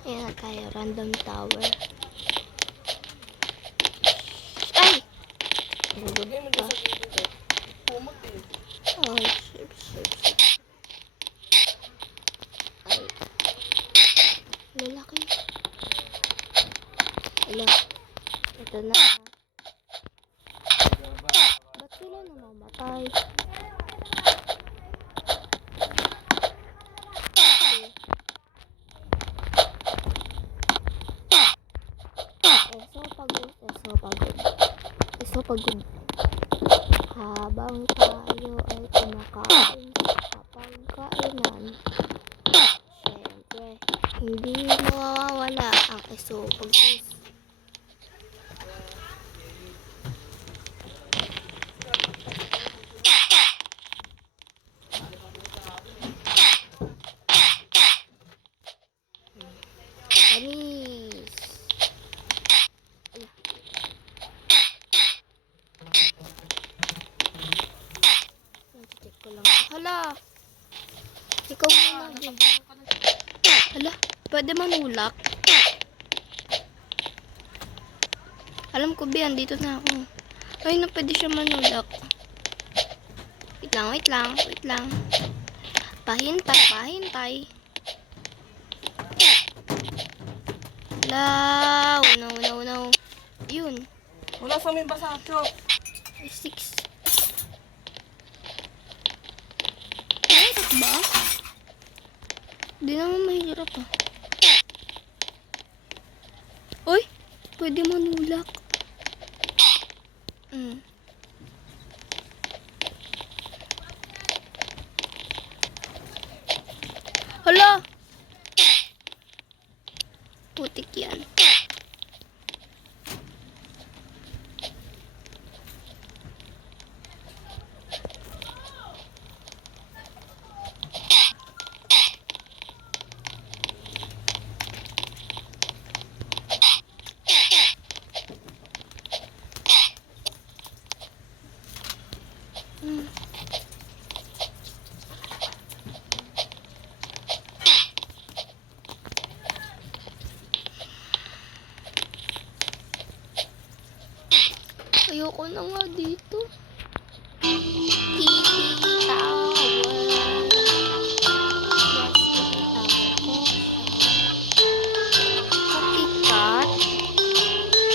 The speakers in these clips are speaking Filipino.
Ayan na tayo, random tower. Ay! Lagay mo dyan sa gilid eh. Pumot eh. Ay, sip. Ay. Lalaki. Ala. Ito na. Ba't sila namamatay? Eso pagod. Habang tayo ay kumakain sa pagkainan, syempre, hindi mawawala ang eso pagod. Panis. Check ko lang. Hala! Ikaw muna din. Hala, pwede manulak. Alam ko ba yan, dito na ako. Ay, na pwede siya manulak. Wait lang. Pahintay. Hala, no. Yun. Wala sa may basachok. 6. Mahirap ba? Hindi naman mahirap ah. Uy! Pwede manulak. Hala! Putik yan. Ayoko na nga dito. Titi Tower. Yes, Titi Tower. Cookie Cat.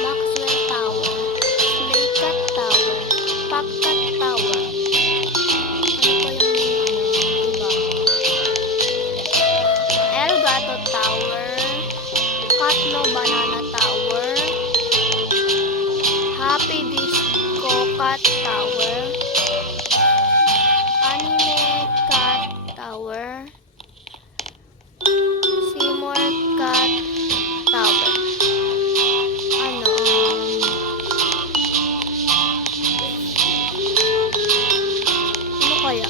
Maxwell Tower. Slay Cat Tower. Pop Cat Tower. Ano pa yung iba? Elgato Tower. Catno Banana Tower. Happy Disco Cat Tower. Anime Cat Tower. Seymour Cat Tower. Ano? Ano kaya?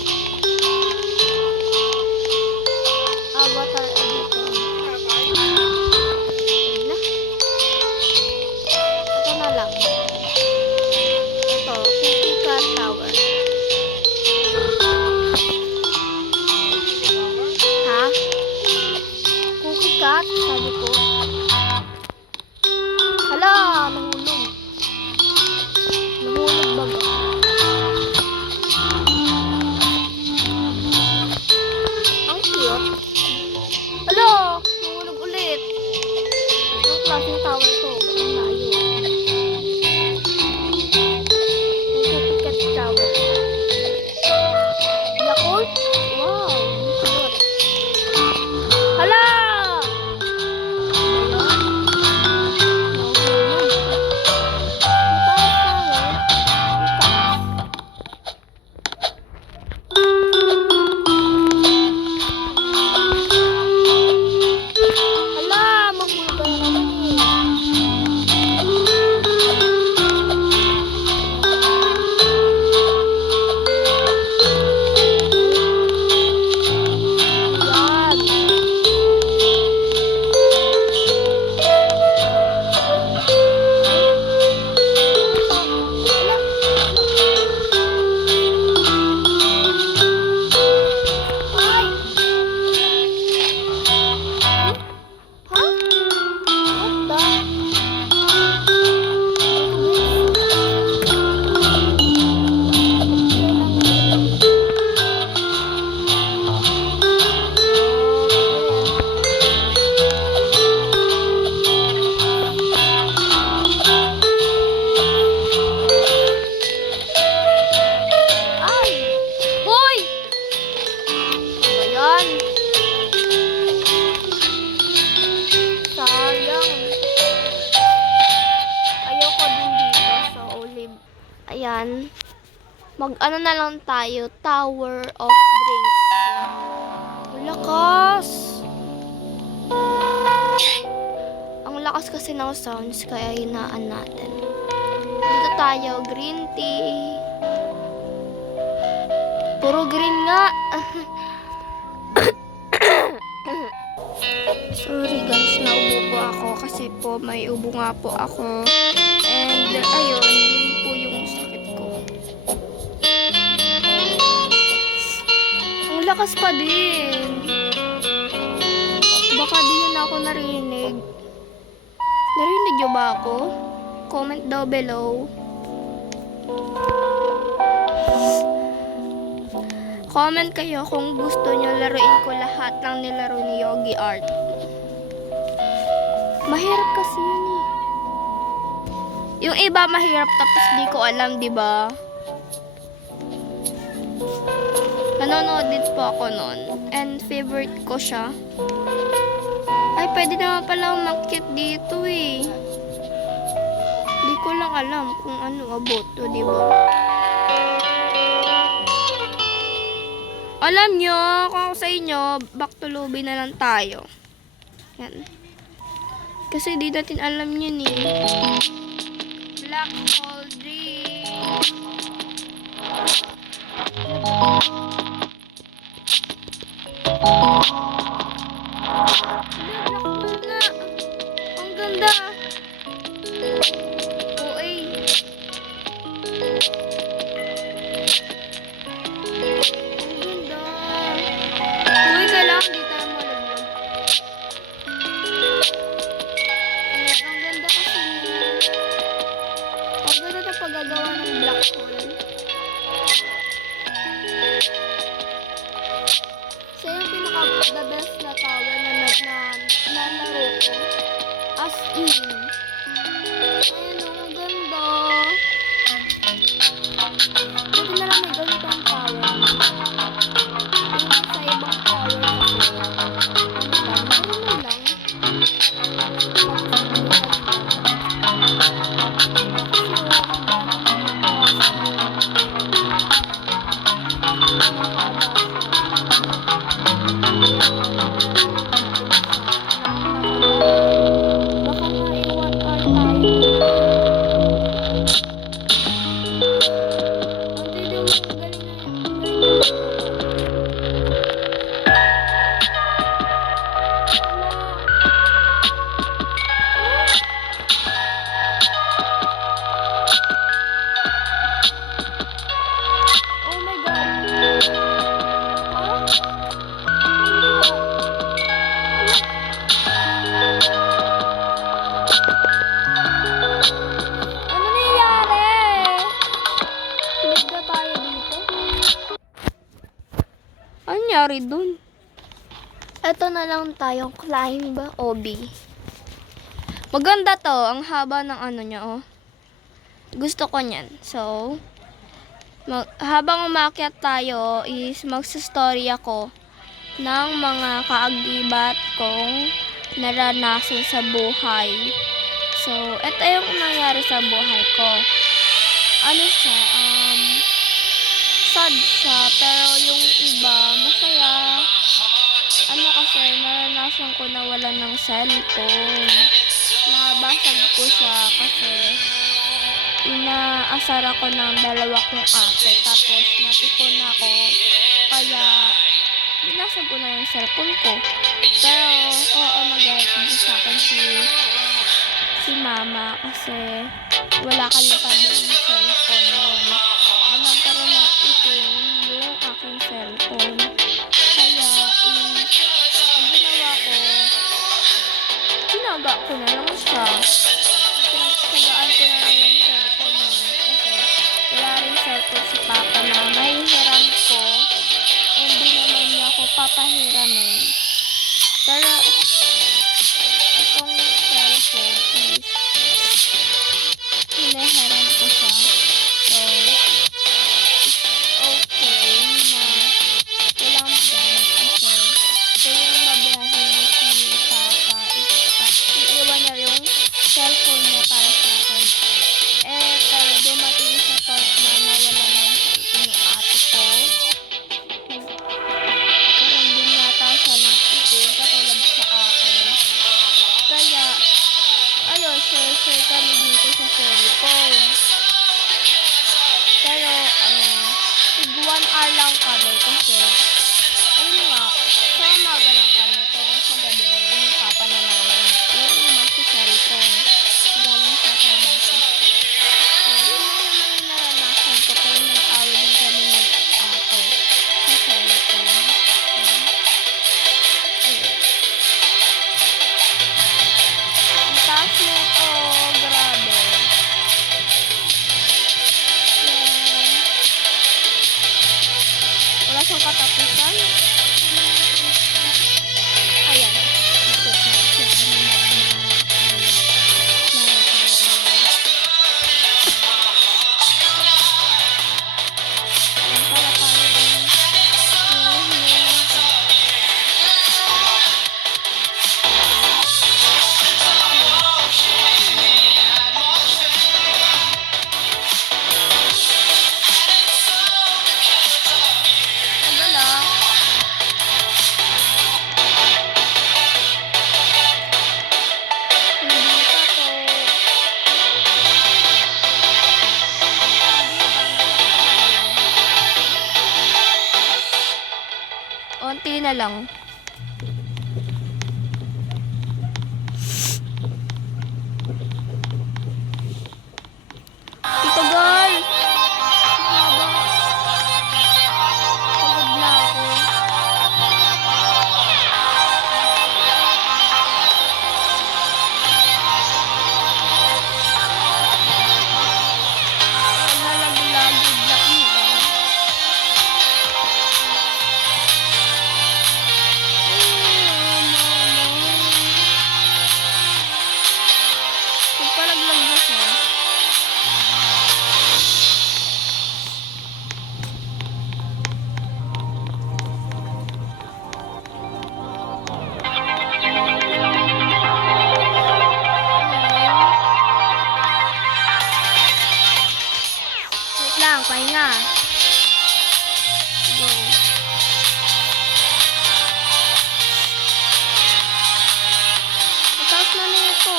Avatar Editor. Wala. Ito na lang. Ito, Cookie Cat Tower. Ha? Cookie Cat? Sabi ko. Hala, nahulog. Nahulog baga. Ang cute. Hala, nahulog ulit. Ang klaseng tower to. Ang layo. Tower. Yakult? Wow, cute. Hala! Hala, mahulog na naman eh. Mag-ano na lang tayo, Tower of Drinks. Ang lakas! Ang lakas kasi ng sounds, kaya hinaan natin. Dito tayo, green tea. Puro green nga. Sorry guys, naubo po ako kasi po may ubo nga po ako. And ayun, yun po yung sakit ko. Ang lakas pa din. Baka di yun ako narinig. Narinig nyo ba ako? Comment daw below. Comment kayo kung gusto nyo laruin ko lahat ng nilaro ni Yogi Art. Mahirap kasi yun eh. Yung iba mahirap tapos di ko alam, di ba? Nanonood din po ako nun. And favorite ko siya. Ay, pwede naman pala umakyat dito eh. Di ko lang alam kung ano about to, di ba? Alam nyo, kung ako sa inyo, back to lobby na lang tayo. Yan. Kasi di natin alam yun eh. Black hole drink. Black hole nga. Ang ganda. OA. Uy, kailangan di tayo malaglag. Ang ganda kasi niya. Ang ganda na paggagawa ng black hole. Siya yung pinaka-the best na tower na nalaro ko. As in. Ayun, ang ganda. Buti na lang may ganitong tower. Sa ibang tower kasi ano lang. Baka maiwan tayo. Hindi mo galing oh my God. Ano nangyayari? Lig na tayo dito. Ano nangyari dun? Ito na lang tayong climb obi. Maganda to. Ang haba ng ano niya, oh. Gusto ko niyan. So, habang umakyat tayo is magsa-story ako ng mga kaagibat kong naranasan sa buhay. So, ito yung nangyari sa buhay ko. Ano siya, sad siya, pero yung iba, masaya. Ano kasi, naranasan ko na wala ng cellphone. Nabasag ko siya kasi inaasar ako ng dalawa kong ate. Tapos, napikon ako. Kaya, binasag ko na yung cellphone ko. Pero, oo, magalit din sa akin si mama kasi wala kalitan din yung cellphone nun. Ay, nagkaroon ng itim yung aking cellphone. Kaya, ang ginawa ko, sinaga ko na lang siya. Pinagsagaan ko na lang yung cellphone nun. Kasi, wala rin cellphone si papa na may hiram ko. And di naman niya ako papahiramin. Pero, itong cellphone is hinahiram ko siya. So, it's okay na walang gamit kasi kung babiyahin mo si papa, iiwan niya yung cellphone niya para sa akin. Eh, pero dumating sa part na nawala ng cellphone akong kami kasi ayun nga, sa umaga lang kami pero sa gabi yung papa na namin yung magsa-cellphone galing sa trabaho. So, yun lang naman yung naranasan ko pero nag-away din kami ni ate sa cellphone. Ayun. Ang taas nito, grabe. Yan. Wala siyang katapusan. Ayan. Ito siya. Onti na lang. Ito girl! Haba. Pagod na ako. Nalaglag-lag black nila. Nagpalaglag na siya. Wait lang, pahinga. Go. Mataas na nito.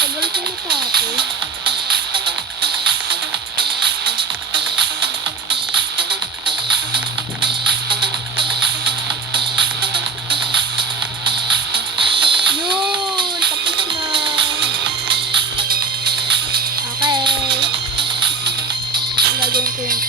Tagal ko matapos. Yun! Tapos na. Okay. Ang gagawin ko yung